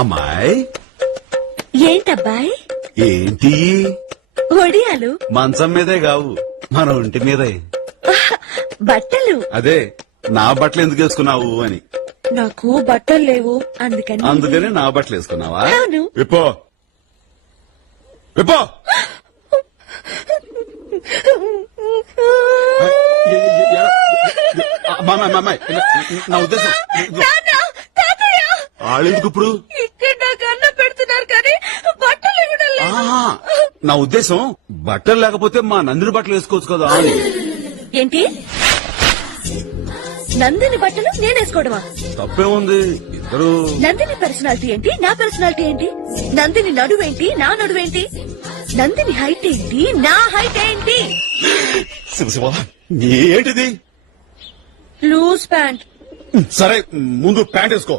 అమ్మాయి ఏంటబ్బాయ్? ఏంటి ఒడియాలు మంచం మీదే కావు మన ఒంటి మీదే. బట్టలు. అదే నా బట్టలు ఎందుకు వేసుకున్నావు అని. నాకు బట్టలు లేవు అందుకని నా బట్టలు వేసుకున్నావా? అవును. విప్పో విప్పో. నా ఉద్దేశం వాళ్ళెందుకు ఇప్పుడు నా ఉద్దేశం బట్టలు లేకపోతే మా నందిని బట్టలు వేసుకోవచ్చు కదా అని. ఏంటి నందిని బట్టలు నేనేసుకోవడమా? తప్పేముంది ఇద్దరు. నందిని పర్సనాలిటీ ఏంటి, నా పర్సనాలిటీ ఏంటి? నందిని నడువేంటి, నా నడువేంటి? నందిని హైట్ ఏంటి, నా హైట్ ఏంటి? శివ ఏంటిది? Loose pant. సరే ముందు ప్యాంట్ వేసుకో.